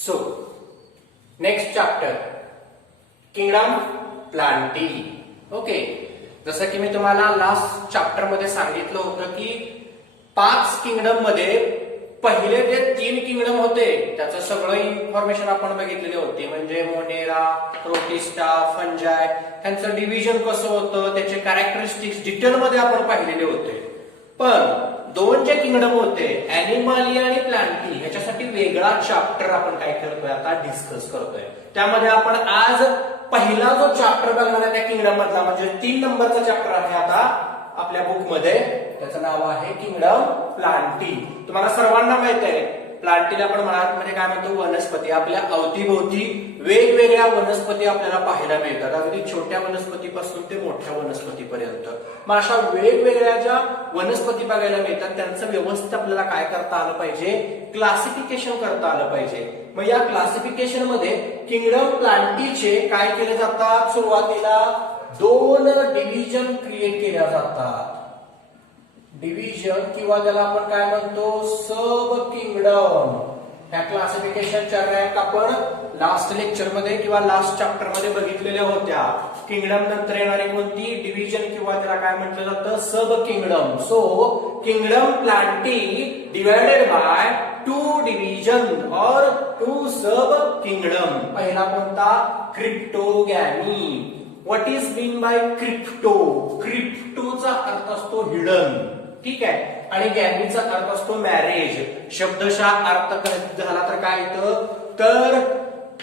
So, next chapter, kingdom Plantae. Okay, जसं की मी तुम्हाला लास्ट चॅप्टर मध्ये सांगितलं होतं की 5 किंगडम मध्ये पहिले जे 3 किंगडम होते त्याचं सगळं इन्फॉर्मेशन आपण बघितलेले होते, म्हणजे मोनेरा, प्रोटिस्टा, फंजाय, त्यांचं डिव्हिजन कसं होतं, त्याचे कॅरेक्टरिस्टिक्स डिटेलमध्ये आपण पाहिलेले होते. पण 2 जे किंगडम होते अॅनिमलिया आणि प्लांटी, ह्याच्यासाठी वेगळा चॅप्टर आपण काय करतोय आता डिस्कस करतोय. त्यामध्ये आपण आज पहिला जो चॅप्टर बघणार आहे त्या किंगडम मधला, म्हणजे 3 नंबरचा चॅप्टर आहे आता आपल्या बुक मध्ये, त्याचं नाव आहे किंगडम प्लांटी. तुम्हाला सर्वांना माहित आहे प्लांटीला आपण मराठीमध्ये काय म्हणतो, वनस्पती. आपल्या अवतीभोवती वेगवेगळ्या वनस्पती आपल्याला पाहायला मिळतात, अगदी छोट्या वनस्पतीपासून ते मोठ्या वनस्पतीपर्यंत. मग अशा वेगवेगळ्या ज्या वनस्पती बघायला मिळतात त्यांचं व्यवस्थित आपल्याला काय करता आलं पाहिजे, क्लासिफिकेशन करता आलं पाहिजे. मग या क्लासिफिकेशन मध्ये किंगडम प्लांटीचे काय केले जातात, सुरुवातीला 2 डिव्हिजन क्रिएट केल्या जातात. डिव्हिजन किंवा त्याला आपण काय म्हणतो, सब किंगडम. ह्या क्लासिफिकेशनच्या रँक आपण लास्ट लेक्चर मध्ये किंवा लास्ट चॅप्टर मध्ये बघितलेल्या होत्या. किंगडम नंतर येणारी कोणती, डिव्हिजन किंवा त्याला काय म्हटलं जातं, sub kingdom. So kingdom plantae divided by 2 division और 2 सब किंगडम. पहिला कोणता, cryptogamae. What is mean by crypto, क्रिप्टोचा अर्थ असतो हिडन, ठीक आहे, आणि गॅमीचा अर्थ असतो मॅरेज. शब्दशः अर्थ झाला तर काय येतं, तर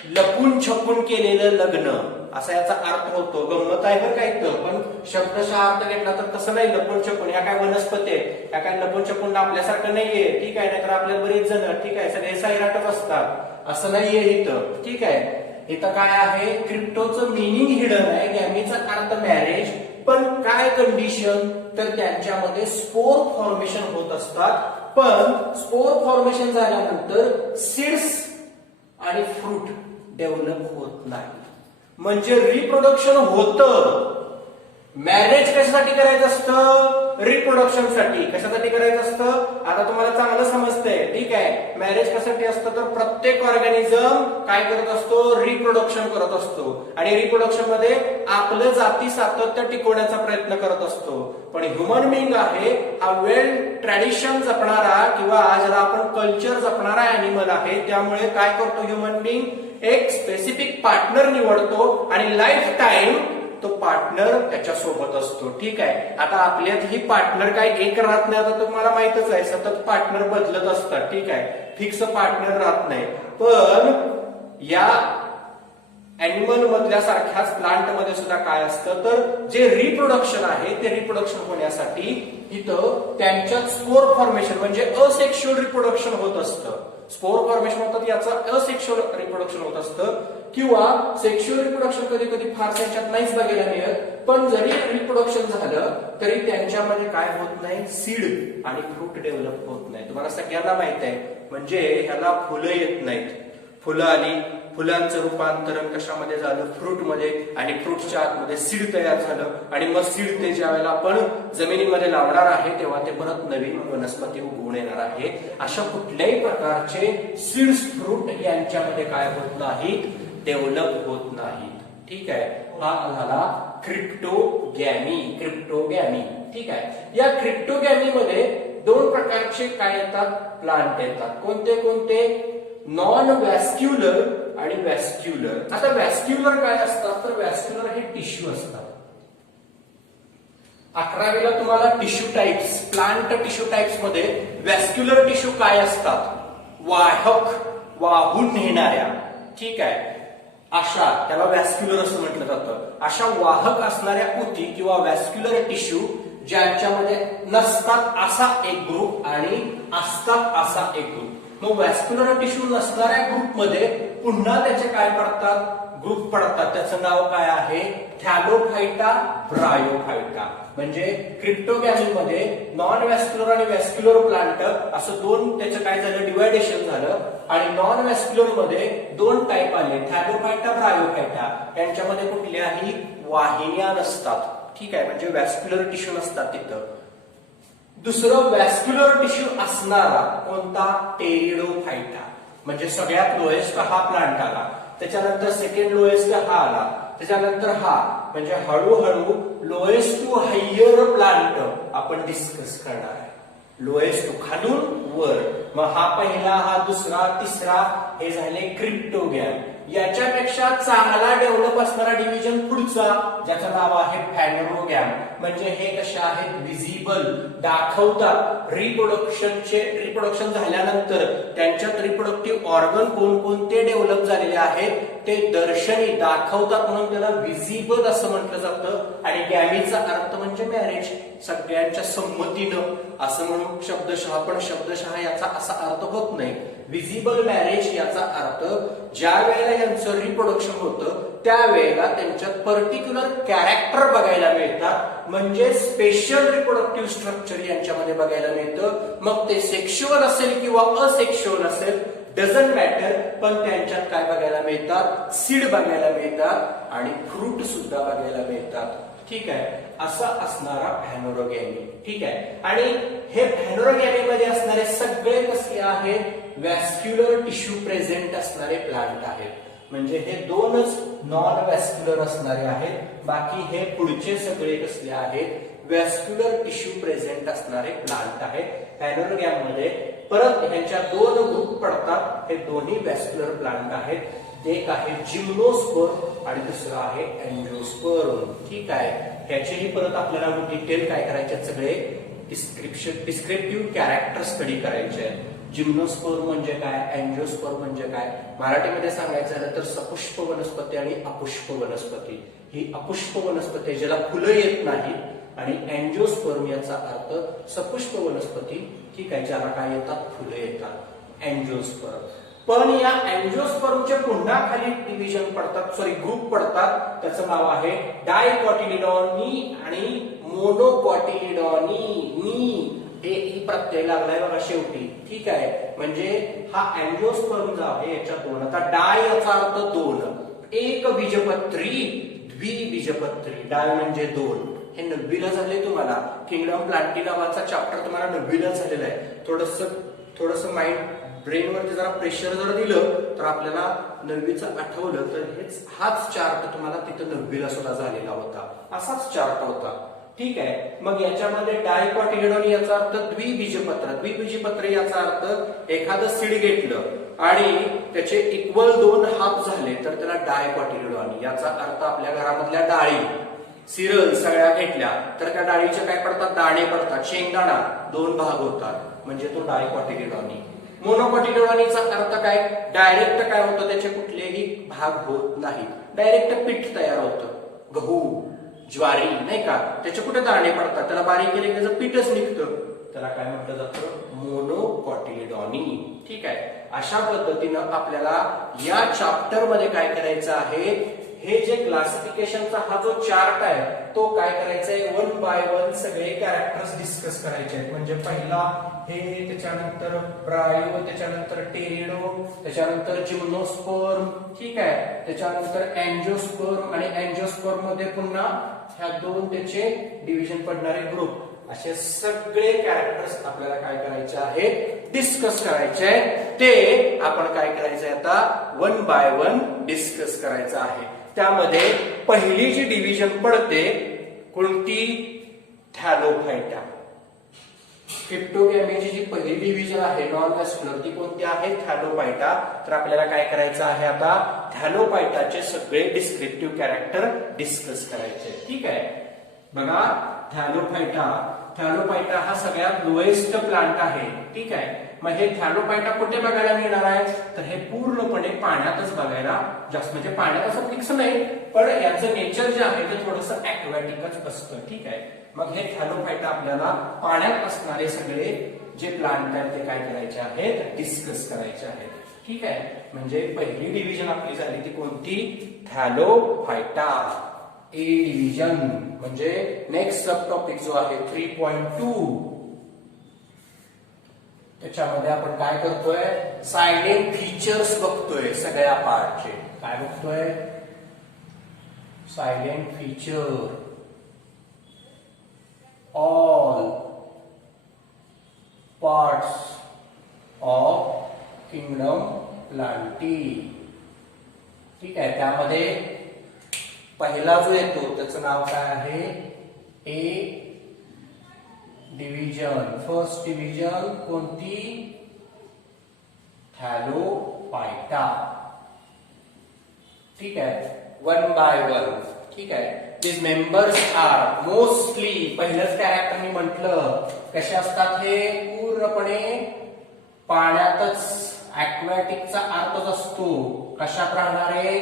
लपून छपून केलेलं लग्न, असा याचा अर्थ होतो. गंमत आहे बरं काय तर, पण शब्दशः अर्थ घेतला तर तसं नाही. लपून छपून ह्या काय वनस्पती आहे, ह्या काय लपून छपून आपल्यासारखं नाहीये, ठीक आहे, नाहीतर आपल्या बरेच जण, ठीक आहे, सगळे सैराटच असतात, असं नाहीये इथं, ठीक आहे. इथं काय आहे, क्रिप्टोचं मिनिंग हिडन आहे, गॅमीचा अर्थ मॅरेज. पण काय कंडिशन, तर त्यांच्यामध्ये स्पोर फॉर्मेशन होत असतात. पण स्पोर फॉर्मेशन झाल्यानंतर सीड्स आणि फ्रूट डेव्हलप होत नाही, म्हणजे रिप्रोडक्शन होतं. मॅरेज कशासाठी करायचं असतं, रिप्रोडक्शन साठी. कशासाठी करायचं असतं, आता तुम्हाला चांगलं समजतंय, ठीक आहे. मॅरेज कशासाठी असतं, तर प्रत्येक ऑर्गॅनिझम काय करत असतो, रिप्रोडक्शन करत असतो, आणि रिप्रोडक्शन मध्ये आपलं जाती सातत्य टिकवण्याचा प्रयत्न करत असतो. पण ह्युमन बिंग आहे हा वेल ट्रॅडिशन जपणारा किंवा ज्याला आपण कल्चर जपणारा अॅनिमल आहे. त्यामुळे काय करतो ह्युमन बिंग, एक स्पेसिफिक पार्टनर निवडतो आणि लाईफ टाइम तो पार्टनर त्याच्या सोबत असतो, ठीक आहे. आता आपल्यात ही पार्टनर काय एक राहत नाही, आता तुम्हाला माहितच आहे, सतत पार्टनर बदलत असतात, ठीक आहे, फिक्स पार्टनर राहत नाही. पण या अॅनिमल मधल्या सारख्याच प्लांट मध्ये सुद्धा काय असतं, तर जे रिप्रोडक्शन आहे ते रिप्रोडक्शन होण्यासाठी इथं त्यांच्यात स्पोर फॉर्मेशन म्हणजे असेक्शुअल रिप्रोडक्शन होत असतं. स्पोर फॉर्मेशन होतात याचं असेक्शुअल रिप्रोडक्शन होत असतं, किंवा सेक्शुअल रिप्रोडक्शन कधी कधी फार त्यांच्यात नाहीच बघायला मिळत. पण जरी रिप्रोडक्शन झालं तरी त्यांच्यामध्ये काय होत नाही, सीड आणि फ्रूट डेव्हलप होत नाही. तुम्हाला सगळ्यांना माहित आहे, म्हणजे ह्याला फुलं येत नाहीत. फुलं आली, फुलांचं रूपांतरण कशामध्ये झालं, फ्रूट मध्ये, आणि फ्रूटच्या आतमध्ये सीड तयार झालं, आणि मग सीड ते ज्या वेळेला आपण जमिनीमध्ये लावणार आहे तेव्हा ते परत नवीन वनस्पती उगवून येणार आहे. अशा कुठल्याही प्रकारचे सीड्स फ्रूट यांच्यामध्ये काय होत नाहीत, डेव्हलप होत नाहीत, ठीक आहे. हा झाला क्रिप्टोगॅमी. क्रिप्टोगॅमी, ठीक आहे. या क्रिप्टोगॅमी मध्ये 2 प्रकारचे काय येतात, प्लांट येतात. कोणते कोणते, नॉन व्हॅस्क्युलर आणि व्हॅस्क्युलर. आता व्हॅस्क्युलर काय असतात, तर व्हॅस्क्युलर हे टिश्यू असतात. 11वीला तुम्हाला tissue types, plant tissue types मध्ये व्हॅस्क्युलर टिश्यू काय असतात, वाहक, वाहून नेणाऱ्या, ठीक आहे, अशा त्याला व्हॅस्क्युलर असं म्हटलं जातं. अशा वाहक असणाऱ्या ऊती किंवा व्हॅस्क्युलर टिश्यू ज्यांच्यामध्ये नसतात असा एक ग्रुप आणि असतात असा एक ग्रुप. मग व्हॅस्क्युलर टिश्यू नसणाऱ्या ग्रुपमध्ये पुन्हा त्याचे काय पडतात, ग्रुप पडतात. त्याचं नाव काय आहे, थॅलोफायटा, ब्रायोफायटा. म्हणजे क्रिप्टोगॅमी मध्ये नॉन व्हॅस्क्युलर आणि व्हॅस्क्युलर प्लांट असं 2 त्याचं काय झालं, डिवायडेशन झालं. आणि नॉन व्हॅस्क्युलर मध्ये 2 टाईप आले, थॅलोफायटा, ब्रायोफायटा. यांच्यामध्ये कुठल्याही वाहिन्या नसतात, ठीक आहे, म्हणजे व्हॅस्क्युलर टिश्यू नसतात तिथं. दुसरं व्हॅस्क्युलर टिश्यू असणारा कोणता, टेरिडोफायटा. म्हणजे सगळ्यात लोएस्ट हा प्लांट आला, त्याच्यानंतर सेकंड लोएस्ट हा आला, त्याच्यानंतर हा, म्हणजे हळूहळू लोएस्ट टू हायर प्लांट आपण डिस्कस करणार आहे. लोएस्ट टू खालून वर. मग हा पहिला, हा दुसरा, तिसरा, हे झाले क्रिप्टोगॅम. याच्यापेक्षा चांगला डेव्हलप असणारा डिव्हिजन पुढचा, ज्याचं नाव आहे फॅनोरोगॅम. म्हणजे हे कशा आहेत, विजिबल, दाखवतात. रिप्रोडक्शन झाल्यानंतर त्यांच्यात रिप्रोडक्टिव्ह ऑर्गन कोणकोणते डेव्हलप झालेले आहेत ते दर्शनी दाखवतात, म्हणून त्याला विजिबल असं म्हटलं जातं. आणि गॅमीचा अर्थ म्हणजे मॅरेज, सगळ्यांच्या संमतीनं असं म्हणून शब्दशः, पण शब्दशः याचा असा अर्थ होत नाही. विजिबल मॅरेज याचा अर्थ ज्या वेळेला यांचं रिप्रोडक्शन होतं त्यावेळेला त्यांच्यात पर्टिक्युलर कॅरेक्टर बघायला मिळतात, म्हणजे स्पेशल रिप्रोडक्टिव्ह स्ट्रक्चर यांच्यामध्ये बघायला मिळतं. मग ते सेक्शुअल असेल किंवा असेक्शुअल असेल, डझंट मॅटर, पण त्यांच्यात काय बघायला मिळतात, सीड बघायला मिळतात आणि फ्रूट सुद्धा बघायला मिळतात. ठीक आहे, असा असणारा फॅनोरोगॅमी. ठीक आहे, आणि हे फॅनोरोगॅमी मध्ये असणारे सगळे कसले आहेत, व्हॅस्क्युलर टिश्यू प्रेझेंट असणारे प्लांट आहेत. म्हणजे हे दोनच नॉन व्हॅस्क्युलर असणारे आहेत, बाकी हे पुढचे सगळे कसले आहेत, व्हॅस्क्युलर टिश्यू प्रेझेंट असणारे प्लांट आहेत फॅनोरोगॅम मध्ये. परत ह्यांच्या दोन ग्रुप पडतात, हे दोन्ही व्हॅस्क्युलर प्लांट आहेत. एक आहे जिम्नोस्पर्म आणि दुसरा आहे अँजिओस्पर्म. ठीक आहे, ह्याचेही परत आपल्याला डिटेल काय करायचे, सगळे डिस्क्रिप्टिव्ह कॅरेक्टर स्टडी करायचे आहेत. जिम्नोस्पर्म म्हणजे काय, अँजिओस्पर्म म्हणजे काय, मराठीमध्ये सांगायचं झालं तर सपुष्प वनस्पती आणि अपुष्प वनस्पती. ही अपुष्प वनस्पती ज्याला फुलं येत नाहीत, आणि अँजिओस्पर्म याचा अर्थ सपुष्प वनस्पती. ठीक आहे, ज्याला काय येतात, फुलं येतात, अँजिओस्पर्म. पण या अँजिओस्पर्मचे पुन्हा खाली डिव्हिजन पडतात, सॉरी ग्रुप पडतात, त्याचं नाव आहे डायकॉटिलिडॉनी आणि मोनोकॉटिलिडॉनी. हे ई प्रत्यय लागलाय बघा शेवटी. ठीक आहे, म्हणजे हा अँजिओस्पर्म जो आहे याच्या दोन. आता डाय याचा अर्थ दोन, एक बीजपत्री, द्विबीजपत्री. डाय म्हणजे दोन. हे 9वीला झाले तुम्हाला. किंगडम प्लांटी नावाचा चॅप्टर तुम्हाला 9वीला झालेला आहे. थोडस माइंड ब्रेन वरती जरा प्रेशर जर दिलं तर आपल्याला 9वीचं आठवलं तर हाच चार्ट तुम्हाला तिथं 9वीला सुद्धा झालेला होता, असाच चार्ट होता. ठीक आहे, मग याच्यामध्ये डायकॉटिलिडॉन याचा अर्थ द्विबीजपत्र. द्विबीजपत्र याचा अर्थ एखादं सीड घेतलं आणि त्याचे इक्वल दोन हाफ झाले तर त्याला डायकॉटिलिडॉन. याचा अर्थ आपल्या घरामधल्या डाळी, सिरल सगळ्या घेतल्या तर त्या डाळीचे काय पडतात, दाणे पडतात, शेंगदाणा दोन भाग होतात, म्हणजे तो डायकॉटिलिडॉनी. मोनोकॉटिलिडॉनीचा अर्थ काय, डायरेक्ट काय होतं, त्याचे कुठलेही भाग होत नाही, डायरेक्ट पीठ तयार होतं, गहू, ज्वारी, नाही का, त्याचे कुठे दाणे पडतात, त्याला बारीक केले की त्याचं पीठच निघतं, त्याला काय म्हटलं जातं, मोनोकॉटिलिडॉनी. ठीक आहे, अशा पद्धतीनं आपल्याला या चॅप्टर मध्ये काय करायचं आहे, हे जे क्लासिफिकेशनचा हा जो चार्ट आहे तो काय करायचा आहे, 1 बाय 1 सगळे कॅरेक्टर्स डिस्कस करायचे आहेत. म्हणजे पहिला हे, त्याच्यानंतर ब्रायो, त्याच्यानंतर टेरिडो, त्याच्यानंतर जिम्नोस्पर्म. ठीक आहे, त्याच्यानंतर अँजिओस्पर्म, आणि अँजिओस्पर्म मध्ये पुन्हा ह्या दोन त्याचे डिव्हिजन पडणारे ग्रुप. असे सगळे कॅरेक्टर्स आपल्याला काय करायचे आहे, डिस्कस करायचे आहे. ते आपण काय करायचंय आता 1 बाय 1 डिस्कस करायचं आहे. त्यामध्ये पहिली जी डिव्हिजन पडते कोणती, थॅलोफायटा. क्रिप्टोगॅमीची जी पहिली डिव्हिजन आहे नॉन व्हॅस्क्युलर ती कोणती आहे, थॅलोफायटा. तर आपल्याला काय करायचं आहे आता, थॅलोफायटाचे सगळे डिस्क्रिप्टिव्ह कॅरेक्टर डिस्कस करायचे. ठीक आहे, बघा थॅलोफायटा हा सगळ्यात लोएस्ट प्लांट आहे. ठीक आहे, मग हे थॅलोफायटा कुठे बघायला मिळणार आहे, तर हे पूर्णपणे पाण्यातच बघायला, जास्त म्हणजे पाण्यात असं फिक्स नाही, पण याचं नेचर जे आहे ते थोडंसं ऍक्वाटिकच असतं. ठीक आहे, मग हे थॅलोफायटा आपल्याला पाण्यात असणारे सगळे जे प्लांट आहेत ते काय करायचे आहेत, डिस्कस करायचे आहेत. ठीक आहे, म्हणजे पहिली डिव्हिजन आपली झाली ती कोणती, थॅलोफायटा. ए डिव्हिजन म्हणजे नेक्स्ट सब टॉपिक जो आहे 3.2, त्याच्यामध्ये आपण काय करतोय, सायलेंट फीचर्स बघतोय सगळ्या पार्टचे. काय बघतोय, silent feature, all parts of kingdom Plantae. ठीक आहे, त्यामध्ये पहिला जो येतो त्याचं नाव काय आहे? ए डिव्हिजन. फर्स्ट डिव्हिजन कोणती? थॅलोफायटा. ठीक आहे, 1 by 1. ठीक आहे, these members are mostly, पहिलंच कॅरेक्टर मी म्हटलं, कसे असतात हे? पूर्णपणे पाण्यातच. ॲक्वॅटिकचा अर्थच असतो कशात राहणारे?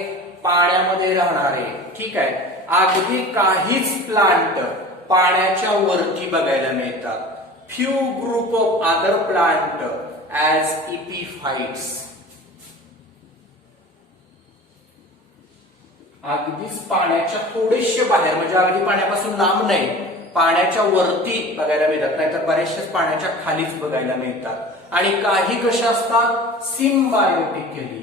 पाण्यामध्ये राहणारे. ठीक आहे, अगदी काहीच प्लांट पाण्याच्या वरती बघायला मिळतात. Few group of other plant as epiphytes. अगदीच पाण्याच्या थोडेसे बाहेर, म्हणजे अगदी पाण्यापासून लांब नाही, पाण्याच्या वरती बघायला मिळतात, नाहीतर बरेचसेच पाण्याच्या खालीच बघायला मिळतात. आणि काही कशा असतात? Symbiotically.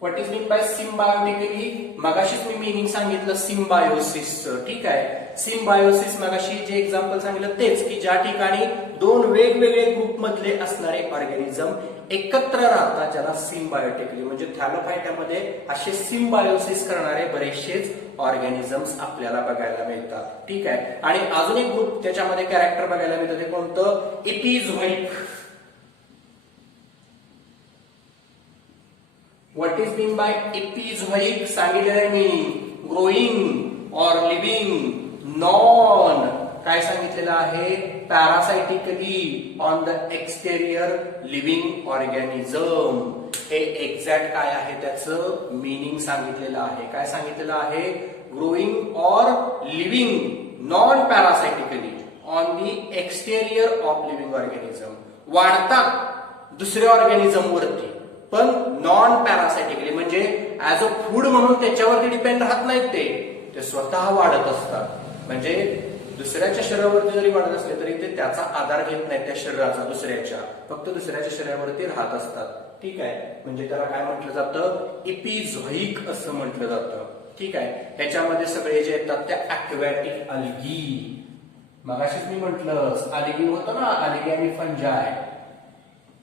What is mean bye symbiotically? मगाशीच मी मीनिंग सांगितलं सिम्बायोसिसचं. ठीक आहे, सिम्बायोसिस मगाशी जे एक्झाम्पल सांगितलं तेच, की ज्या ठिकाणी दोन वेगवेगळे ग्रुप मधले असणारे ऑर्गॅनिझम एकत्र राहतात, ज्याला सिम्बायोटिकली. म्हणजे थॅलोफायटामध्ये असे सिम्बायोसिस करणारे बरेचसेच ऑर्गॅनिझम्स आपल्याला बघायला मिळतात. ठीक आहे, आणि अजून एक ग्रुप त्याच्यामध्ये कॅरेक्टर बघायला मिळतं, ते कोणतं? Epizoic. What is mean by epizoic? सांगितलेलं meaning growing or living non, काय सांगितलेलं आहे? Parasitically on the exterior living organism. हे एक्झॅक्ट काय आहे त्याचं मीनिंग सांगितलेलं आहे. काय सांगितलेलं आहे? Growing or living non parasitically on the exterior of living organism. वाढतात दुसऱ्या ऑर्गॅनिझम वरती, पण नॉन पॅरासाइटिकली, म्हणजे ऍज अ फूड म्हणून त्याच्यावरती डिपेंड राहत नाहीत, ते स्वतः वाढत असतात. म्हणजे दुसऱ्याच्या शरीरावरती जरी वाढत असले तरी ते त्याचा आधार घेत नाही, त्या शरीराचा, दुसऱ्याच्या, फक्त दुसऱ्याच्या शरीरावरती राहत असतात. ठीक आहे, म्हणजे त्याला काय म्हटलं जातं? एपिझोइक असं म्हटलं जातं. ठीक आहे, ह्याच्यामध्ये सगळे जे येतात त्या अक्वॅटिक अल्गी. मगाशीच मी म्हटलं अल्गी होतं ना, अल्गी आणि फंजाय,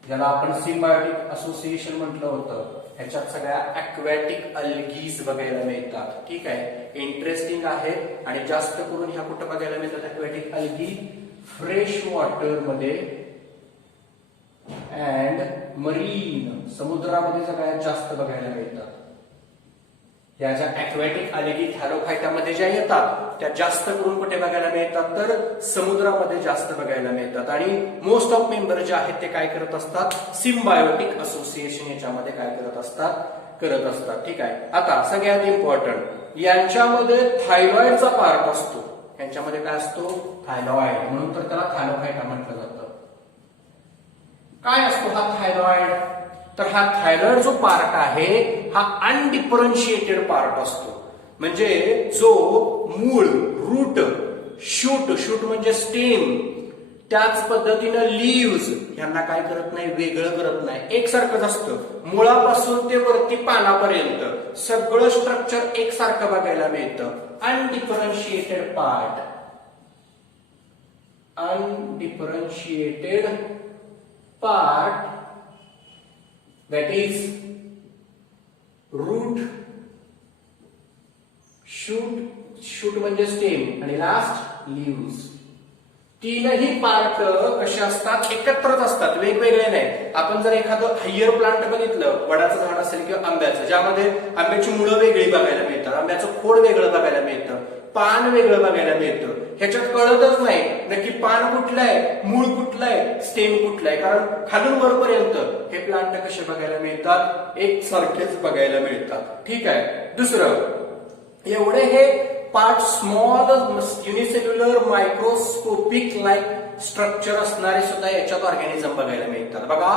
ज्याला आपण सिम्बायोटिक असोसिएशन म्हटलं होतं. ह्याच्यात सगळ्या अक्वॅटिक अल्गीज बघायला मिळतात. ठीक आहे, इंटरेस्टिंग आहे. आणि जास्त करून ह्या कुठं बघायला मिळतात अक्वॅटिक अल्गी? फ्रेश वॉटर मध्ये अँड मरीन, समुद्रामध्ये सगळ्यात जास्त बघायला मिळतात. या ज्या अक्वॅटिक अल्गी थॅलोफायटामध्ये ज्या येतात त्या जास्त करून कुठे बघायला मिळतात? तर समुद्रामध्ये जास्त बघायला मिळतात. आणि मोस्ट ऑफ मेंबर जे आहेत ते काय करत असतात? सिम्बायोटिक असोसिएशन याच्यामध्ये काय करत असतात. ठीक आहे, आता सगळ्यात इम्पॉर्टंट, यांच्यामध्ये थायरॉइडचा पार्ट असतो. यांच्यामध्ये काय असतो? थायरॉइड, म्हणून तर त्याला थॅलोफायटा म्हटलं जातं. काय असतो हा थायरॉइड? तर हा थायरॉइड जो पार्ट आहे हा अनडिफरन्शिएटेड पार्ट असतो. म्हणजे जो मूळ, रूट, शूट म्हणजे स्टेम, त्याच पद्धतीनं लीव्स यांना काय करत नाही? वेगळं करत नाही, एकसारखंच असतं. मुळापासून ते वरती पानापर्यंत सगळं स्ट्रक्चर एकसारखं बघायला मिळतं. Undifferentiated part, undifferentiated part, that is root, shoot म्हणजे स्टेम, आणि लास्ट leaves. तीनही पार्ट कसे असतात? एकत्रच असतात, वेगवेगळे नाही. आपण जर एखादं हायर प्लांट बघितलं, वडाचं झाड असेल किंवा आंब्याचं, ज्यामध्ये आंब्याची मुळं वेगळी बघायला मिळतात, आंब्याचं खोड वेगळं बघायला मिळतं, पान वेगळं बघायला मिळतं. ह्याच्यात कळतच नाही नक्की पान कुठलं आहे, मूळ कुठलं आहे, स्टेम कुठलं आहे, कारण खालून वरपर्यंत हे प्लांट कसे बघायला मिळतात? एकसारखेच बघायला मिळतात. ठीक आहे, दुसरं, एवढे हे part small unicellular microscopic like structure असणारे सुद्धा याच्यात ऑर्गॅनिझम बघायला मिळतात. बघा,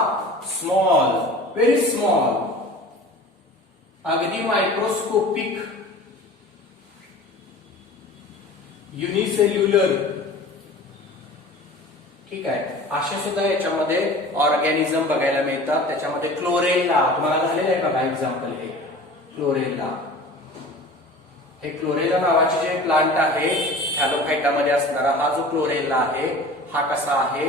स्मॉल, व्हेरी स्मॉल, अगदी मायक्रोस्कोपिक, युनिसेल्युलर. ठीक आहे, असे सुद्धा याच्यामध्ये ऑर्गॅनिझम बघायला मिळतात. त्याच्यामध्ये क्लोरेला, तुम्हाला झालेलं आहे बघा एक्झाम्पल, हे क्लोरेला. हे क्लोरेला नावाचे जे प्लांट आहे थॅलोफायटामध्ये असणारा, हा जो क्लोरेला आहे हा कसा आहे?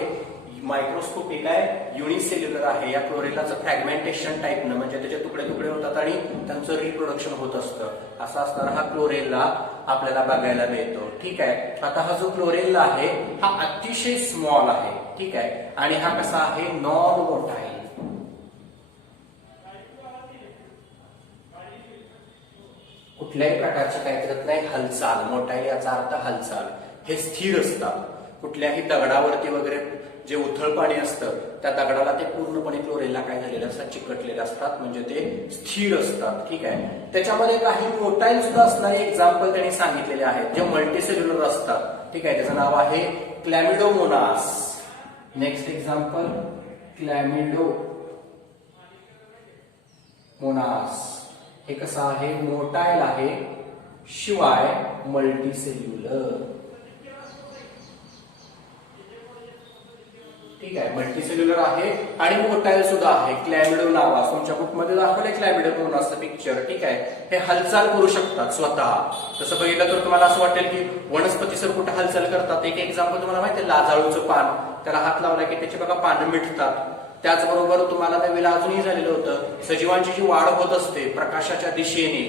मायक्रोस्कोपिक आहे, युनिसेल्युलर आहे. या क्लोरेलाचं फ्रॅगमेंटेशन टाईपनं म्हणजे त्याचे तुकडे तुकडे होतात आणि त्यांचं रिप्रोडक्शन होत असतं. असा असताना हा क्लोरेला आपल्याला बघायला मिळतो. ठीक आहे. आता हा जो क्लोरेला आहे हा अतिशय स्मॉल आहे. ठीक आहे. आणि हा कसा आहे, नॉन मोटाईल. कुठल्याही प्रकारची काय करत नाही हालचाल. मोटाईल याचा अर्थ हालचाल. हे स्थिर असतात. कुठल्याही दगडावरती वगैरे जे उथळ पाणी असतं त्या दगडाला ते पूर्णपणे क्लोरेला काय झालेले असतात, चिकटलेले असतात, म्हणजे ते स्थिर असतात. ठीक आहे. त्याच्यामध्ये काही मोटाईल सुद्धा असणारे एक्झाम्पल त्यांनी सांगितलेले आहेत जे मल्टीसेल्युलर असतात. ठीक आहे. त्याचं नाव आहे क्लॅमिडोमोनास. Next example क्लॅमिडोमोनास. हे कसं आहे, मोटाईल आहे शिवाय मल्टीसेल्युलर. ठीक आहे. मल्टीसेल्युलर आहे आणि मोटाईल सुद्धा आहे. क्लॅमिडोमोनास तुमच्या बुकमध्ये दाखवले क्लॅमिडोमोनासचं पिक्चर. ठीक आहे. हे हालचाल करू शकतात स्वतः. तसं बघितलं तर तुम्हाला असं वाटेल की वनस्पती सर कुठे हालचाल करतात. एक एक्झाम्पल तुम्हाला माहिती आहे, लाजाळूचं पान. त्याला हात लावला की त्याची बघा पानं मिटतात. त्याचबरोबर तुम्हाला नवीन अजूनही झालेलं होतं, सजीवांची जी वाढ होत असते प्रकाशाच्या दिशेने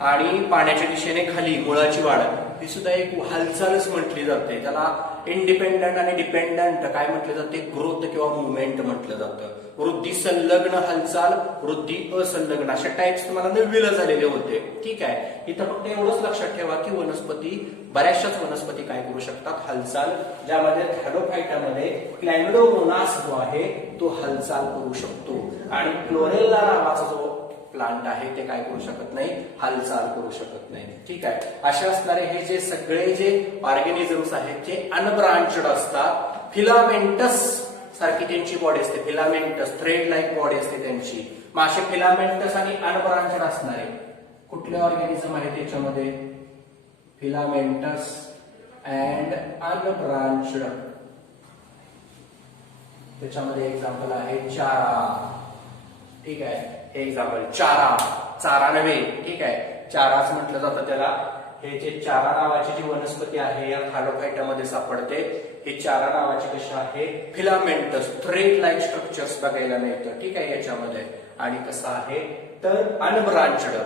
आणि पाण्याच्या दिशेने खाली मुळाची वाढ, ही सुद्धा एक हालचालच म्हटली जाते. त्याला इंडिपेंडंट आणि डिपेंडंट काय म्हटलं जाते, ग्रोथ किंवा मुवमेंट म्हटलं जातं. वृद्धी संलग्न हालचाल, वृद्धी असंलग्न, अशा टाइप्स तुम्हाला नववीला झालेले होते. ठीक आहे. इथं फक्त एवढंच लक्षात ठेवा की वनस्पती, बऱ्याचशाच वनस्पती काय करू शकतात, हालचाल. ज्यामध्ये थॅलोफायटामध्ये क्लॅमिडोमोनास जो आहे तो हालचाल करू शकतो आणि क्लोरेला नावाचा जो प्लांट आहे ते काय करू शकत नाही, हालचाल करू शकत नाही. ठीक आहे. असे असणारे हे जे सगळे जे ऑर्गॅनिझम्स आहेत जे अनब्रांचड असतात. फिलामेंटस सारखी त्यांची बॉडी असते. फिलामेंटस थ्रेड लाईक बॉडी असते त्यांची. मासे फिलामेंटस आणि अनब्रांचड असणारे कुठले ऑर्गॅनिझम आहे त्याच्यामध्ये, फिलामेंटस अँड अनब्रांचड. त्याच्यामध्ये एक्झाम्पल आहे चारा. ठीक आहे. एक्झाम्पल चारा, चारा नव्हे. ठीक आहे. चाराच म्हटलं जातं त्याला. हे जे चारा नावाची जी वनस्पती आहे या थॅलोफायटामध्ये सापडते. हे चारा नावाची कशी आहे, फिलामेंटस थ्रेड लाईक स्ट्रक्चर्स बघायला मिळतं. ठीक आहे. याच्यामध्ये आणि कसं आहे तर अनब्रांचड.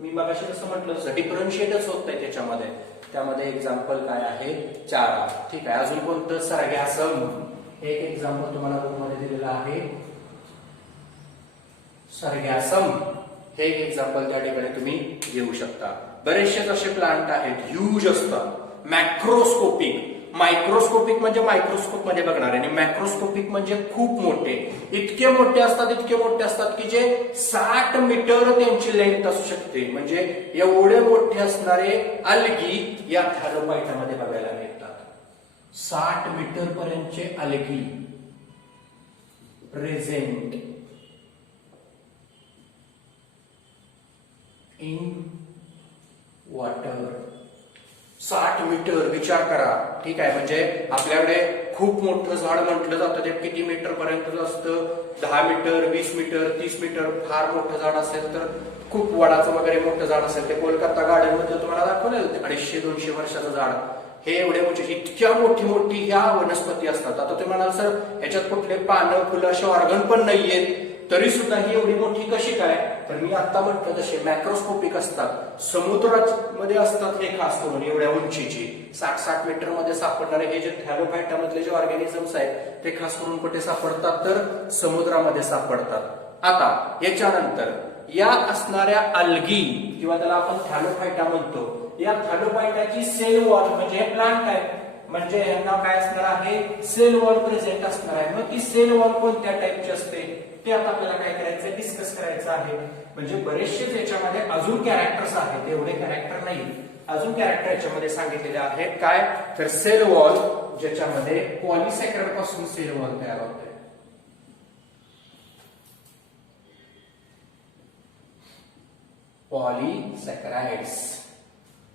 मी मगाशी कसं म्हटलं डिफरन्शिएटच होत नाही त्याच्यामध्ये. त्यामध्ये एक्झाम्पल काय आहे, चारा. ठीक आहे. अजून कोणतं, सर्गॅसम. एक एक्झाम्पल तुम्हाला बुकमध्ये दिलेलं आहे, सर्गॅसम. हे एक एक्झाम्पल त्या ठिकाणी तुम्ही घेऊ शकता. बरेचसेच असे प्लांट आहेत, ह्यूज असतात. मॅक्रोस्कोपिक. मायक्रोस्कोपिक म्हणजे मायक्रोस्कोप मध्ये बघणार आणि मॅक्रोस्कोपिक म्हणजे खूप मोठे. इतके मोठे असतात की जे 60 मीटर त्यांची लेंथ असू शकते. म्हणजे एवढे मोठे असणारे अल्गी या थॅलोफायटामध्ये बघायला मिळतात. 60 मीटर पर्यंतचे algae present in water. 60 meter विचार करा. ठीक आहे. म्हणजे आपल्याकडे खूप मोठं झाड म्हटलं जातं ते किती मीटर पर्यंत असतं, 10 मीटर, 20 मीटर, 30 मीटर. फार मोठं झाड असेल तर खूप वडाचं वगैरे मोठं झाड असेल ते कोलकाता गार्डन मध्ये तुम्हाला दाखवलेलं 250-200 वर्षाचं झाड. हे एवढे म्हणजे इतक्या मोठी मोठी ह्या वनस्पती असतात. आता तुम्ही म्हणाल सर ह्याच्यात कुठले पानं फुलं असे ऑर्गन पण नाहीयेत, तरी सुद्धा ही एवढी मोठी कशी काय, तर मी आता म्हटलं तसे मॅक्रोस्कोपिक असतात. समुद्रामध्ये असतात हे खास करून एवढ्या उंचीची. 60-60 मीटर मध्ये सापडणारे हे जे थॅलोफायटामधले जे ऑर्गॅनिझम्स आहेत ते खास करून कुठे सापडतात तर समुद्रामध्ये सापडतात. आता याच्यानंतर या असणाऱ्या अल्गी किंवा त्याला आपण थॅलोफायटा म्हणतो, या थॅलोफायटाची सेल वॉल म्हणजे हे प्लांट आहे म्हणजे यांना काय असणार आहे, सेल वॉल प्रेझेंट असणार आहे. मग ती सेल वॉल कोणत्या टाईपची असते ते आता आपल्याला काय करायचं, डिस्कस करायचं आहे. म्हणजे बरेचसे याच्यामध्ये अजून कॅरेक्टर्स आहेत, एवढे कॅरेक्टर नाही, अजून कॅरेक्टर याच्यामध्ये सांगितलेले आहेत. काय तर सेल वॉल ज्याच्यामध्ये पॉलिसॅकराइड पासून सेल वॉल तयार होते.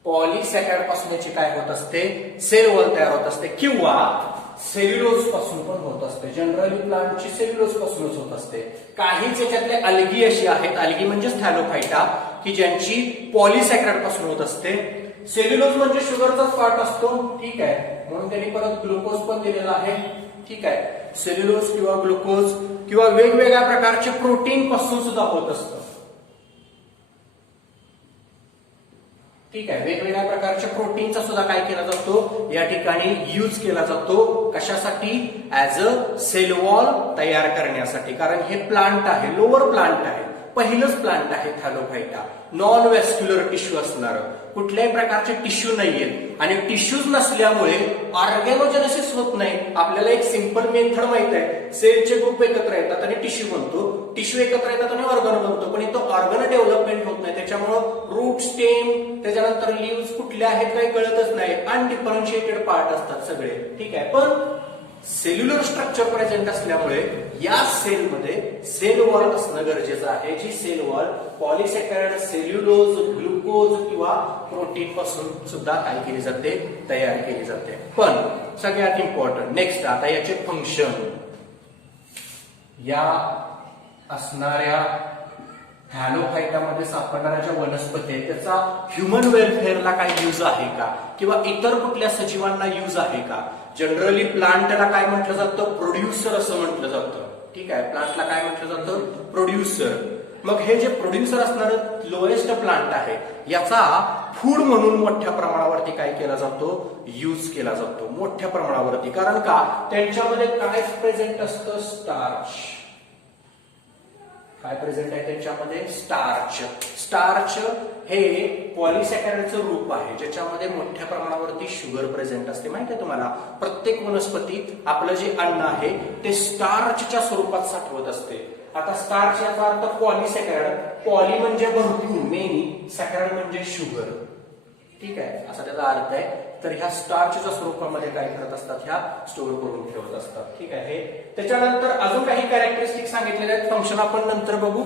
पॉलिसॅकराइड पासून याची काय होत असते, सेल वॉल तयार होत असते किंवा सेल्युलोज पासून पण होत असते. जनरली प्लांटची सेल्युलोज पासूनच होत असते. काहीच याच्यातले अल्गी अशी आहेत, अल्गी म्हणजेच थॅलोफायटा, की ज्यांची पॉलिसॅकराइड पासून होत असते. सेल्युलोज म्हणजे शुगरचाच पार्ट असतो. ठीक आहे. म्हणून त्यांनी परत ग्लुकोज पण दिलेला आहे. ठीक आहे. सेल्युलोज किंवा ग्लुकोज किंवा वेगवेगळ्या प्रकारचे प्रोटीन पासून सुद्धा होत असतं. ठीक आहे, वेगवेगळ्या प्रकारच्या प्रोटीनचा सुद्धा काय केला जातो या ठिकाणी यूज केला जातो. कशासाठी? ऍज अ सेल वॉल तयार करण्यासाठी. कारण हे प्लांट आहे, लोअर प्लांट आहे, पहिलंच प्लांट आहे थॅलोफायटा. नॉन व्हॅस्क्युलर टिश्यू असणार, कुठल्याही प्रकारचे टिश्यू नाहीयेत आणि टिश्यूज नसल्यामुळे ऑर्गॅनोजेनेसिस होत नाही. आपल्याला एक सिंपल मेथड माहित आहे, सेलचे ग्रुप एकत्र येतात आणि टिश्यू बनतो, टिश्यू एकत्र येतात आणि ऑर्गन बनतो. पण इथं ऑर्गन डेव्हलपमेंट होत नाही, त्याच्यामुळं रूट, स्टेम, त्याच्यानंतर लिव्स कुठले आहेत काही कळतच नाही. अनडिफरन्शिएटेड पार्ट असतात सगळे. ठीक आहे, पण सेल्युलर स्ट्रक्चर प्रेझेंट असल्यामुळे या सेलमध्ये सेल वॉल असणं गरजेचं आहे. जी सेल वॉल पॉलिसॅकॅराइड, सेल्युलोज, ग्लुकोज किंवा प्रोटीन पासून सुद्धा काय केली जाते? तयार केली जाते. पण सगळ्यात इम्पॉर्टंट नेक्स्ट आता याचे फंक्शन. या असणाऱ्या थॅलोफायटामध्ये सापडणाऱ्या ज्या वनस्पती आहेत त्याचा ह्युमन वेलफेअरला काही यूज आहे का, किंवा इतर कुठल्या सजीवांना यूज आहे का? जनरली प्लांटला काय म्हटलं जातं? प्रोड्युसर असं म्हटलं जातं. ठीक आहे, प्लांटला काय म्हटलं जातं? प्रोड्युसर. मग हे जे प्रोड्युसर असणार लोएस्ट प्लांट आहे याचा फूड म्हणून मोठ्या प्रमाणावरती काय केला जातो? यूज केला जातो मोठ्या प्रमाणावरती. कारण का? त्यांच्यामध्ये काय प्रेझेंट असतं? स्टार्च. काय प्रेझेंट आहे त्यांच्यामध्ये? स्टार्च. स्टार्च हे पॉलिसॅकॅराइडचं रूप आहे ज्याच्यामध्ये मोठ्या प्रमाणावरती शुगर प्रेझेंट असते. माहिती आहे तुम्हाला, प्रत्येक वनस्पतीत आपलं जे अन्न आहे ते स्टार्चच्या स्वरूपात साठवत असते. आता स्टार्च याचा अर्थ पॉलिसॅकॅराइड. पॉली म्हणजे भरपूर, मेनी, सॅकॅराइड म्हणजे शुगर. ठीक आहे, असा त्याचा अर्थ आहे. तर ह्या स्टार्चच्या स्वरूपामध्ये काय करत असतात? ह्या स्टोअर करून ठेवत असतात. ठीक आहे, त्याच्यानंतर अजून काही कॅरेक्टरिस्टिक्स सांगितलेले आहेत, फंक्शन आपण नंतर बघू.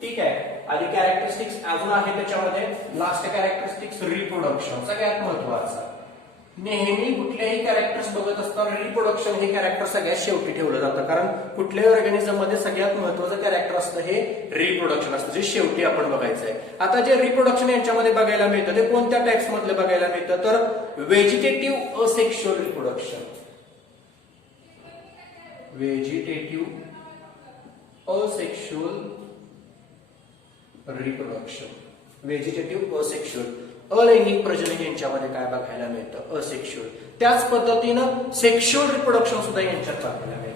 ठीक आहे, आधी कॅरेक्टरिस्टिक्स अजून आहे त्याच्यामध्ये. लास्ट कॅरेक्टरिस्टिक्स रिप्रोडक्शन, सगळ्यात महत्वाचा. नेहमी कुठल्याही कॅरेक्टर्स बघत असताना रिप्रोडक्शन हे कॅरेक्टर सगळ्यात शेवटी ठेवलं जातं. कारण कुठल्याही ऑर्गॅनिझम मध्ये सगळ्यात महत्वाचं कॅरेक्टर असतं हे रिप्रोडक्शन असतं, जे शेवटी आपण बघायचं आहे. आता जे रिप्रोडक्शन यांच्यामध्ये बघायला मिळतं ते कोणत्या टाइप्स मधले बघायला मिळतं? तर vegetative asexual reproduction. Vegetative asexual reproduction. Vegetative asexual, अलैंगिक प्रजनन यांच्यामध्ये काय बघायला मिळतं? असेक्शुअल. त्याच पद्धतीनं सेक्शुअल रिप्रोडक्शन सुद्धा यांच्यात बघायला मिळतं.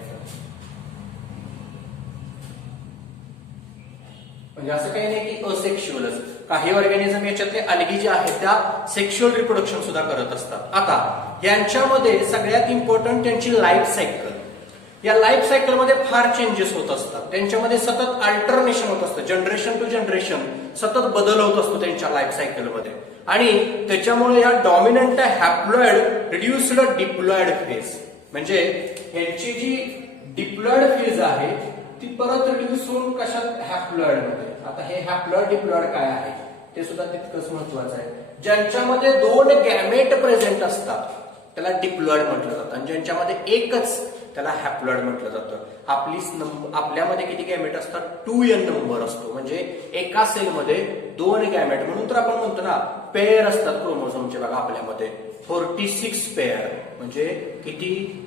म्हणजे असं काही नाही की असेक्शुअलच, काही ऑर्गॅनिझम याच्यातले अलगी जे आहेत त्या सेक्शुअल रिप्रोडक्शन सुद्धा करत असतात. आता यांच्यामध्ये सगळ्यात इम्पॉर्टंट त्यांची लाईफ सायकल. या लाईफ सायकल मध्ये फार चेंजेस होत असतात, त्यांच्यामध्ये सतत अल्टरनेशन होत असतं, जनरेशन टू जनरेशन सतत बदल होत असतो त्यांच्या लाईफ सायकलमध्ये. आणि त्याच्यामुळे या dominant haploid reduced diploid phase, म्हणजे यांची जी डिप्लॉइड फेज आहे ती परत रिड्यूस होऊन कशात? हॅप्लॉइड मध्ये. आता हे हॅप्लॉइड डिप्लॉइड काय आहे ते सुद्धा तितकंच महत्वाचं आहे. ज्यांच्यामध्ये 2 गॅमेट प्रेझेंट असतात त्याला डिप्लॉइड म्हटलं जातं, आणि ज्यांच्यामध्ये एकच त्याला हॅप्लॉइड म्हटलं जातं. आपल्यामध्ये किती गॅमेट असतात? 2n नंबर असतो, म्हणजे एका सेलमध्ये 2 गॅमेट. म्हणून तर आपण म्हणतो ना पेअर असतात क्रोमोझोमचे. बघा आपल्यामध्ये 46 पेअर, म्हणजे किती?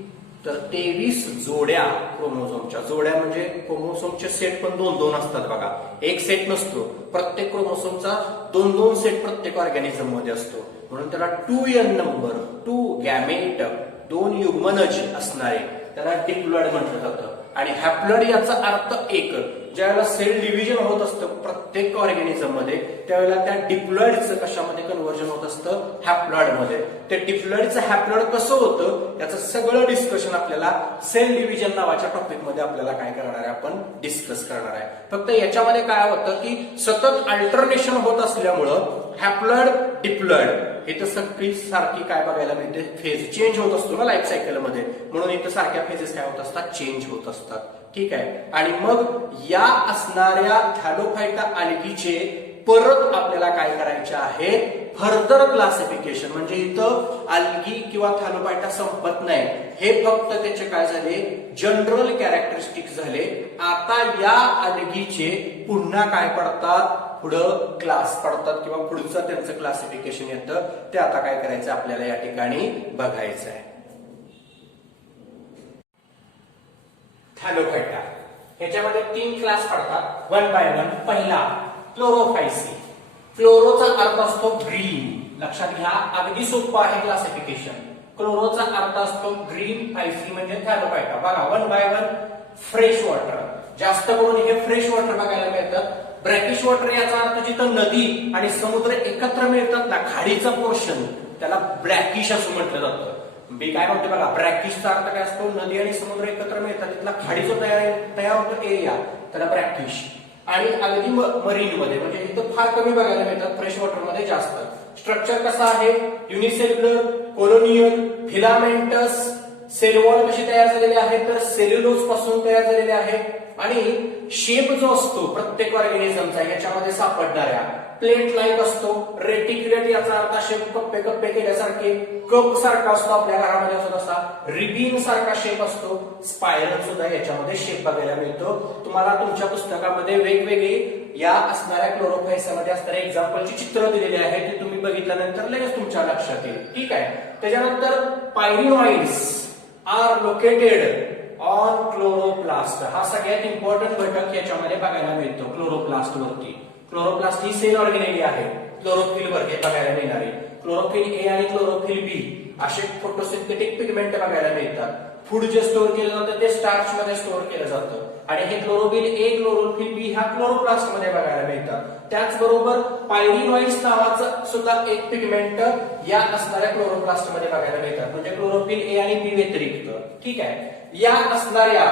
तर 23 जोड्या क्रोमोझोमच्या. जोड्या म्हणजे क्रोमोझोमचे सेट पण 2-2 असतात. बघा, एक सेट नसतो, प्रत्येक क्रोमोझोमचा 2-2 सेट प्रत्येक ऑर्गॅनिझम मध्ये असतो. म्हणून त्याला 2n नंबर, 2 गॅमेट, 2 युग्मनज असणारे त्याला डिप्लॉइड म्हटलं जातं. आणि हॅप्लॉइड याचा अर्थ एक. ज्यावेळेला सेल डिव्हिजन होत असतं प्रत्येक ऑर्गॅनिझम मध्ये त्यावेळेला त्या डिप्लॉइडचं कशामध्ये कन्व्हर्जन होत असतं? हॅप्लॉइड मध्ये. त्या डिप्लॉइडचं हॅप्लॉइड कसं होतं याचं सगळं डिस्कशन आपल्याला सेल डिव्हिजन नावाच्या टॉपिक मध्ये आपल्याला काय करणार आहे? आपण डिस्कस करणार आहे. फक्त याच्यामध्ये काय होतं की सतत अल्टरनेशन होत असल्यामुळं हॅप्लॉइड डिप्लॉइड हे तर सगळी सारखी काय बघायला मिळते? फेज चेंज होत असतो ना लाईफ सायकल मध्ये, म्हणून इथं सारख्या फेजेस काय होत असतात? चेंज होत असतात. ठीक आहे, आणि मग या असणाऱ्या थॅलोफायटा अल्गीचे परत आपल्याला काय करायचे आहे? Further classification. म्हणजे इथं अल्गी किंवा थॅलोफायटा संपत नाही, हे फक्त त्याचे काय झाले? जनरल कॅरेक्टरिस्टिक्स झाले. आता या अल्गीचे पुन्हा काय पडतात? पुढं क्लास पडतात किंवा पुढचं त्यांचं क्लासिफिकेशन येतं. ते आता काय करायचं आपल्याला या ठिकाणी बघायचं आहे. थॅलोफायटा. ह्याच्यामध्ये 3 क्लास पडतात, 1 बाय 1. पहिला क्लोरोफायसी. क्लोरोचा अर्थ असतो ग्रीन. लक्षात घ्या, अगदी सोपं आहे क्लासिफिकेशन. क्लोरोचा अर्थ असतो ग्रीन, फायसी म्हणजे थॅलोफायटा. बघा 1 बाय 1 फ्रेश वॉटर. जास्त करून हे फ्रेश वॉटर बघायला मिळतात. ब्रॅकिश वॉटर याचा अर्थ जिथं नदी आणि समुद्र एकत्र मिळतात ना, खाडीचा पोर्शन, त्याला ब्रॅकिश असं म्हटलं जातं. मी काय म्हणतो बघा, ब्रॅकिशचा अर्थ काय असतो, नदी आणि समुद्र एकत्र मिळतात, तिथला खाडी जो तयार होतो एरिया, त्याला ब्रॅकिश. आणि अगदी मरीन मध्ये म्हणजे इथं फार कमी बघायला मिळतात, फ्रेश वॉटर मध्ये जास्त. स्ट्रक्चर कसं आहे, unicellular, colonial, filamentous. Cell wall कशी तयार झालेली आहे, तर सेल्युलोज पासून तयार झालेले आहे. आणि शेप जो असतो प्रत्येक ऑर्गॅनिझमचा याच्यामध्ये सापडणाऱ्या प्लेट लाईक असतो. रेटिक्युलेट याचा अर्थ शेप कप्पे कप्पे केल्यासारखे, कप सारखा असतो आपल्या घरामध्ये असतो तसा. रिबीन सारखा शेप असतो. स्पायरल सुद्धा याच्यामध्ये शेप बघायला मिळतो. तुम्हाला तुमच्या पुस्तकामध्ये वेगवेगळे या असणाऱ्या क्लोरोफायसामध्ये असणाऱ्या एक्झाम्पलची चित्र दिलेली आहेत, ते तुम्ही बघितल्यानंतर लगेच तुमच्या लक्षात येईल. ठीक आहे. त्याच्यानंतर pyrenoids are located on chloroplast. हा सगळ्यात इम्पॉर्टंट घटक याच्यामध्ये बघायला मिळतो क्लोरोप्लास्ट वरती. क्लोरोप्लास्ट ही सेल ऑर्गेनेली आहे. क्लोरोफिल वरती बघायला मिळणारी क्लोरोफिल ए आणि क्लोरोफिल बी असे फोटोसिंथेटिक पिगमेंट बघायला मिळतात. फूड जे स्टोअर केलं जातं ते स्टार्च मध्ये स्टोअर केलं जातं. आणि हे क्लोरोफिल ए, क्लोरोफिल बी ह्या क्लोरोप्लास्ट मध्ये बघायला मिळतात. त्याचबरोबर पायरिनॉइड्स नावाचं सुद्धा एक पिगमेंट या असणाऱ्या क्लोरोप्लास्ट मध्ये बघायला मिळतात, म्हणजे क्लोरोफिल ए आणि बी व्यतिरिक्त. ठीक आहे. या असणाऱ्या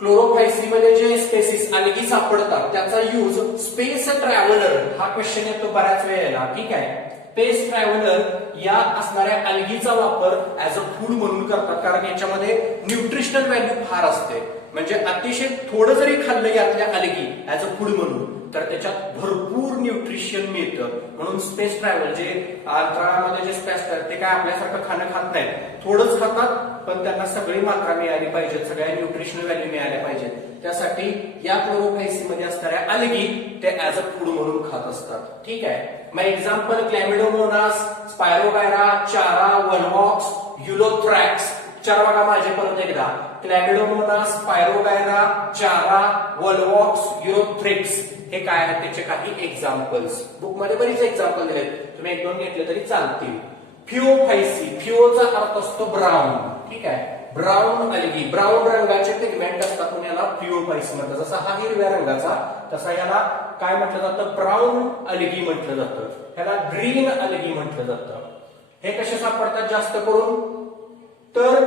क्लोरोफायसीमध्ये जे स्पेसिस अलगी सापडतात त्याचा यूज स्पेस ट्रॅव्हलर, हा क्वेश्चन येतो बऱ्याच वेळेला. ठीक आहे. स्पेस ट्रॅव्हलर या असणाऱ्या अलगीचा वापर ऍज अ फूड म्हणून करतात, कारण याच्यामध्ये न्यूट्रिशनल व्हॅल्यू फार असते. म्हणजे अतिशय थोडं जरी खाल्लं यातल्या अलगी ऍज अ फूड म्हणून तर त्याच्यात भरपूर न्यूट्रिशन मिळतं. म्हणून स्पेस ट्रॅव्हल जे अंतराळामध्ये जे स्पेस ते काय आपल्यासारखं खाणं खात नाहीत, थोडंच खातात, पण त्यांना सगळी मात्रा मिळाली पाहिजे, सगळ्या न्यूट्रिशनल व्हॅल्यू मिळाल्या पाहिजेत. त्यासाठी या क्लोरोफायसीमध्ये असणाऱ्या अलगी ते ऍज अ फूड म्हणून खात असतात. ठीक आहे. मग एक्झाम्पल क्लॅमिडोमोनास, स्पायरोगायरा, चारा, वनवॉक्स, युलोथ्रॅक्स. चार बघा माझे परत एकदा, क्लॅमिडोमोनास, स्पायरोगायरा, चारा, वनवॉक्स, युलोथ्रिक्स. हे काय आहेत त्याचे काही एक्झाम्पल्स. बुक मध्ये बरीच एक्झाम्पल दिलेत, तुम्ही 1-2 घेतले तरी चालतील. फिओफायसी. फिओचा अर्थ असतो ब्राऊन. ठीक आहे. ब्राऊन अलगी, ब्राऊन रंगाचे पिगमेंट असतात म्हणून याला फिओफायसी म्हणतात. जसा हा हिरव्या रंगाचा, तसा याला काय म्हटलं जातं, ब्राऊन अलगी म्हटलं जातं. ह्याला ग्रीन अलगी म्हटलं जातं. हे कसे सापडतात जास्त करून, तर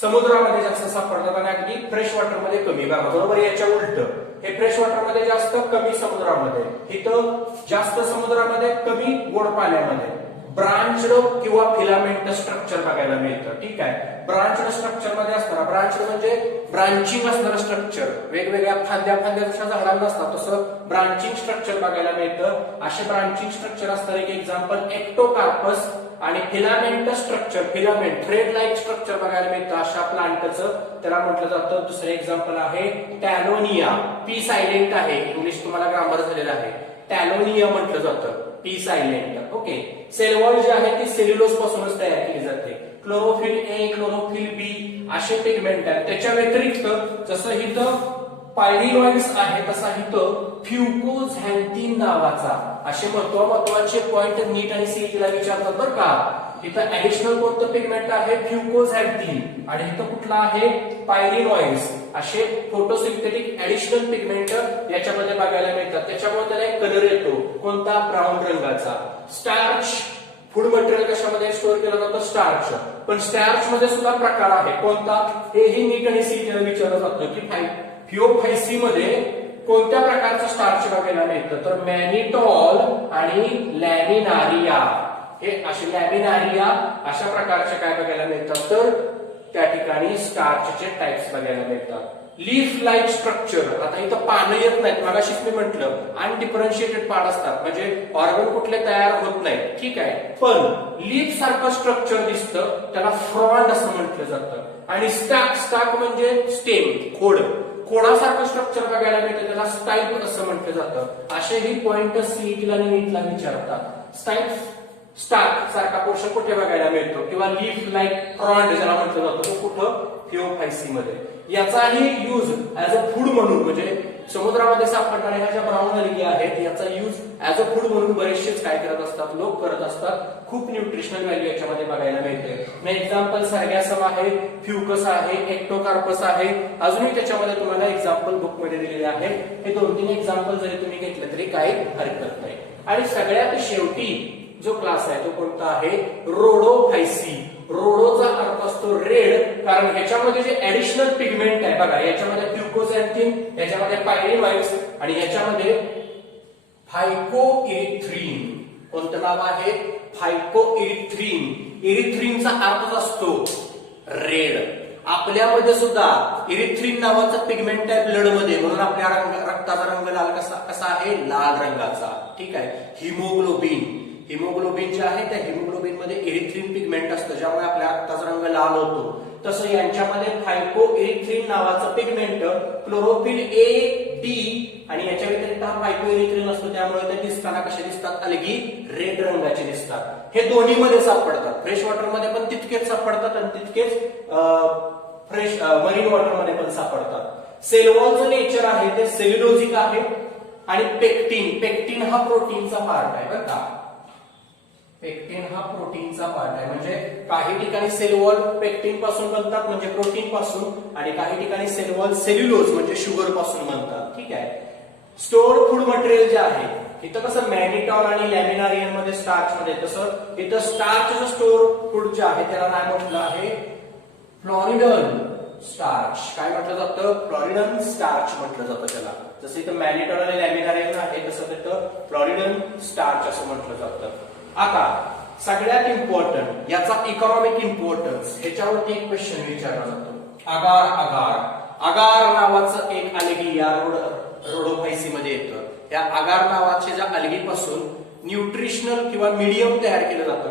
समुद्रामध्ये जास्त सापडतात आणि अगदी फ्रेश वॉटर मध्ये कमी. बघा बरोबर, याच्या उलट हे फ्रेश वॉटर मध्ये जास्त, कमी समुद्रामध्ये. इथं जास्त समुद्रामध्ये, कमी गोड पाण्यामध्ये. ब्रांचड किंवा फिलामेंट स्ट्रक्चर बघायला मिळतं. ठीक आहे. ब्रांचड स्ट्रक्चर मध्ये असणार, ब्रांचड म्हणजे ब्रांचिंग असणारं स्ट्रक्चर, वेगवेगळ्या फांद्या जशा झाडांना असतात तसं ब्रांचिंग स्ट्रक्चर बघायला मिळतं. असे ब्रांचिंग स्ट्रक्चर असणारे एक एक्झाम्पल एक्टोकार्पस. आणि filament structure, filament thread like structure बघायला मिळतं अशा प्लांटचं, त्याला म्हटलं जातं. दुसरं एक्झाम्पल आहे टॅलोनिया. पी सायलेंट आहे, इंग्लिश तुम्हाला ग्रामर झालेलं आहे. टॅलोनिया म्हटलं जातं, P silent. Okay. Cell wall जी आहे ती सेल्युलोज पासूनच तयार केली जाते. क्लोरोफिल ए, क्लोरोफिल बी असे पिगमेंट आहेत. त्याच्या व्यतिरिक्त जसं इथं पायरिनॉइड्स आहे तसा इथं फ्युकोझॅन्थिन नावाचा, असे महत्वाचे पॉइंट नीट आणि सीईटीला विचारतात बरं का. इथं ऍडिशनल कोणतं पिगमेंट आहे, फ्युकोझॅन्थिन. आणि इथं कुठला आहे, पायरिनॉइड्स. असे फोटोसिंथेटिक ऍडिशनल पिगमेंट याच्यामध्ये बघायला मिळतात. त्याच्यामुळे त्याला एक कलर येतो, कोणता, ब्राऊन रंगाचा. स्टार्च, फूड मटेरियल कशामध्ये स्टोअर केलं जातं, स्टार्च. पण स्टार्च मध्ये सुद्धा प्रकार आहे, कोणता, हेही नीट आणि सीईटीला विचारलं जातं की फिओफायसी मध्ये कोणत्या प्रकारचं स्टार्च बघायला मिळतं, तर मॅनिटॉल आणि लॅमिनारिया. हे असे लॅमिनारिया अशा प्रकारचे काय बघायला मिळतात, तर त्या ठिकाणी स्टार्चचे टाइप्स बघायला मिळतात. Leaf like structure. आता इथं पानं येत नाहीत, मगाशीच मी म्हटलं अनडिफरन्शिएटेड पार्ट असतात, म्हणजे ऑर्गन कुठले तयार होत नाहीत. ठीक आहे. पण लीफ सारखं स्ट्रक्चर दिसतं, त्याला फ्रॉन्ड असं म्हटलं जातं. आणि स्टाक म्हणजे स्टेम, खोड, खोडासारखं स्ट्रक्चर बघायला मिळतं, त्याला स्टाईप असं म्हटलं जातं. असे ही पॉइंट सीईटीला आणि नीटला विचारतात. स्टाईप स्टार्क सारखा पोर्शन कुठे बघायला मिळतो किंवा लीफ लाईक फ्रॉन्ड ज्याला म्हटलं जातं तो कुठं थिओफायसी मध्ये. याचाही यूज ऍज अ फूड म्हणून म्हणजे समुद्रामध्ये सापडणाऱ्या ह्या ज्या ब्राऊन अलगी आहेत याचा यूज ऍज अ फूड म्हणून बरेचसेच काय करत असतात लोक करत असतात. खूप न्यूट्रिशनल व्हॅल्यू याच्यामध्ये बघायला मिळते. मग एक्झाम्पल सर्गॅसम आहे, फ्युकस आहे, एक्टोकार्पस आहे, अजूनही त्याच्यामध्ये तुम्हाला एक्झाम्पल बुक मध्ये दिलेले आहे. हे 2-3 एक्झाम्पल जरी तुम्ही घेतले तरी काही हरकत नाही. आणि सगळ्यात शेवटी जो क्लास आहे तो कोणता आहे रोडोफायसी. रोडोचा अर्थ असतो रेड, कारण ह्याच्यामध्ये जे ऍडिशनल पिगमेंट आहे बघा, याच्यामध्ये ग्लुकोझॅन्थिन, याच्यामध्ये पायरिनॉइड्स आणि ह्याच्यामध्ये फायकोइरिथ्रिन. कोणतं नाव आहे फायकोइरिथ्रिन. इरिथ्रिनचा अर्थ असतो रेड. आपल्यामध्ये सुद्धा इरिथ्रिन नावाचं पिगमेंट आहे ब्लड मध्ये, म्हणून आपल्या रक्ताचा रंग लाल कसा आहे लाल रंगाचा. ठीक आहे. हिमोग्लोबिन जे आहे त्या हिमोग्लोबिन मध्ये इरिथ्रिन पिगमेंट असतं ज्यामुळे आपल्या रक्ताचा रंग लाल होतो. तसं यांच्यामध्ये फायकोइरिथ्रिन नावाचं पिगमेंट क्लोरोफिल ए डी आणि याच्या व्यतिरिक्त हा फायकोइरिथ्रिन असतो त्यामुळे ते दिसताना कसे दिसतात अलगी रेड रंगाचे दिसतात. हे दोन्ही मध्ये सापडतात. फ्रेश वॉटर मध्ये पण तितकेच सापडतात आणि तितकेच फ्रेश मरीन वॉटर मध्ये पण सापडतात. सेल वॉलचं नेचर आहे ते सेल्युलोजिक आहे. आणि पेक्टिन हा प्रोटीनचा पार्ट आहे बरं का. पेक्टिन हा प्रोटीनचा पार्ट आहे. म्हणजे काही ठिकाणी सेल वॉल पेक्टिन पासून बनतात म्हणजे प्रोटीन पासून, आणि काही ठिकाणी सेल वॉल सेल्युलोज म्हणजे शुगर पासून बनतात. ठीक आहे. स्टोअर्ड फूड मटेरियल जे आहे इथं कसं मॅनिटॉल आणि लॅमिनारियन मध्ये स्टार्च मध्ये, तसं इथं स्टार्च स्टोअर फूड जे आहे त्याला काय म्हटलं आहे फ्लोरिडन स्टार्च. काय म्हटलं जातं फ्लोरिडन स्टार्च म्हटलं जातं त्याला. जसं इथं मॅनिटॉल आणि लॅमिनारियन आहे तसं तिथं फ्लोरिडन स्टार्च असं म्हटलं जातं. आता सगळ्यात इम्पॉर्टंट याचा इकॉनॉमिक इम्पॉर्टन्स ह्याच्यावरती एक क्वेश्चन विचारला जातो. अगार नावाचं एक अलगी या रोडोफायसी मध्ये येतं. या अगार नावाच्या ज्या अलगीपासून न्यूट्रिशनल किंवा मीडियम तयार केलं जातं.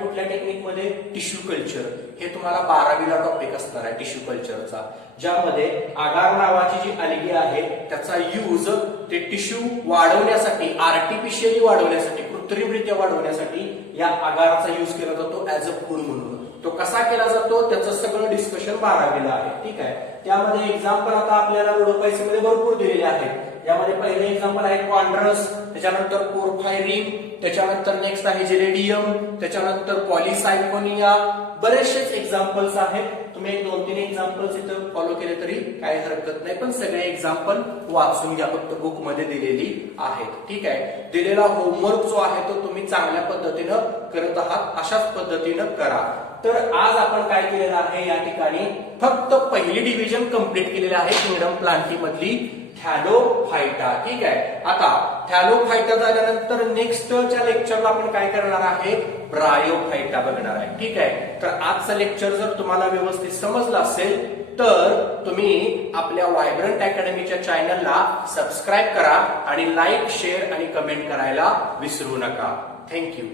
कुठल्या टेक्निक मध्ये टिश्यू कल्चर. हे तुम्हाला 12वीला टॉपिक असणार आहे टिश्यू कल्चरचा, ज्यामध्ये अगार नावाची जी अलगी आहे त्याचा यूज ते टिश्यू वाढवण्यासाठी, आर्टिफिशियली वाढवण्यासाठी, कृत्रिमरित्या वाढवण्यासाठी या अगाराचा यूज केला जातो ऍज अ फूड म्हणून. तो कसा केला जातो त्याचं सगळं डिस्कशन 12वीला आहे. ठीक आहे. त्यामध्ये एक्झाम्पल आता आपल्याला रोडोफायसी मध्ये भरपूर दिलेले आहेत. यामध्ये पहिले एक्झाम्पल आहे कॉन्ड्रस, त्याच्यानंतर पोरफायरिन, त्याच्यानंतर नेक्स्ट आहे जेरेडियम, त्याच्यानंतर पॉलिसायकोनिया. बरेचसेच एक्झाम्पल्स आहेत. तुम्ही 1-2-3 एक्झाम्पल्स इथं फॉलो केले तरी काही हरकत नाही, पण सगळे एक्झाम्पल वाचून घ्या, फक्त बुक मध्ये दिलेली आहेत. ठीक आहे. दिलेला होमवर्क जो आहे तो तुम्ही चांगल्या पद्धतीनं करत आहात अशाच पद्धतीनं करा. तर आज आपण काय केलेलं आहे या ठिकाणी फक्त पहिली डिव्हिजन कंप्लीट केलेली आहे किंगडम प्लांटी मधली थॅलोफायटा. ठीक आहे. आता थॅलोफायटा झाल्यानंतर नेक्स्टच्या लेक्चरला आपण काय करणार आहे ब्रायोफायटा बघणार आहे. ठीक आहे. तर आजचं लेक्चर जर तुम्हाला व्यवस्थित समजलं असेल तर तुम्ही आपल्या व्हायब्रंट अकॅडमीच्या चॅनलला सबस्क्राईब करा आणि लाईक, शेअर आणि कमेंट करायला विसरू नका. थँक्यू.